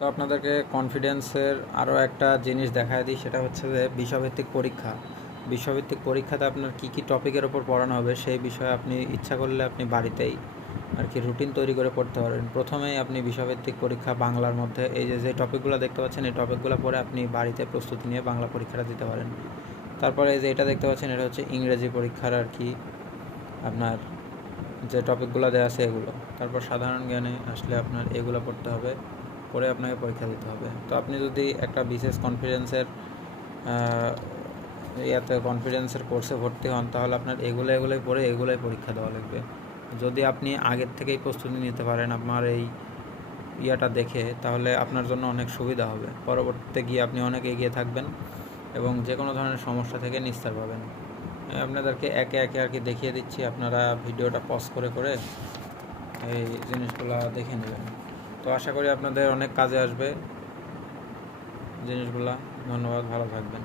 তো আপনাদেরকে কনফিডেন্সের আরও একটা জিনিস দেখায় দিই, সেটা হচ্ছে যে বিষয়ভিত্তিক পরীক্ষা। বিষয়ভিত্তিক পরীক্ষাতে আপনার কী কী টপিকের ওপর পড়ানো হবে সেই বিষয়ে আপনি ইচ্ছা করলে আপনি বাড়িতেই আর কি রুটিন তৈরি করে পড়তে পারেন। প্রথমেই আপনি বিষয়ভিত্তিক পরীক্ষা বাংলার মধ্যে এই যে টপিকগুলো দেখতে পাচ্ছেন, এই টপিকগুলো পড়ে আপনি বাড়িতে প্রস্তুতি নিয়ে বাংলা পরীক্ষাটা দিতে পারেন। তারপরে এই যে এটা দেখতে পাচ্ছেন, এটা হচ্ছে ইংরেজি পরীক্ষার আর কি আপনার যে টপিকগুলো দেওয়া আছে এগুলো। তারপর সাধারণ জ্ঞানে আসলে আপনার এগুলো পড়তে হবে, পরে আপনাকে পরীক্ষা দিতে হবে। তো আপনি যদি একটা বিশেষ কনফিডেন্সের কনফিডেন্সের কোর্সে ভর্তি হন, তাহলে আপনার এগুলোই পড়ে এগুলোই পরীক্ষা দেওয়া লাগবে। যদি আপনি আগের থেকেই প্রস্তুতি নিতে পারেন আপনার এই দেখে, তাহলে আপনার জন্য অনেক সুবিধা হবে। পরবর্তীতে গিয়ে আপনি অনেক এগিয়ে থাকবেন এবং যে কোনো ধরনের সমস্যা থেকে নিস্তার পাবেন। আপনাদেরকে একে একে আর কি দেখিয়ে দিচ্ছি, আপনারা ভিডিওটা পজ করে করে এই জিনিসগুলো দেখে নেবেন। তো আশা করি আপনাদের অনেক কাজে আসবে জিনিসগুলা। ধন্যবাদ, ভালো থাকবেন।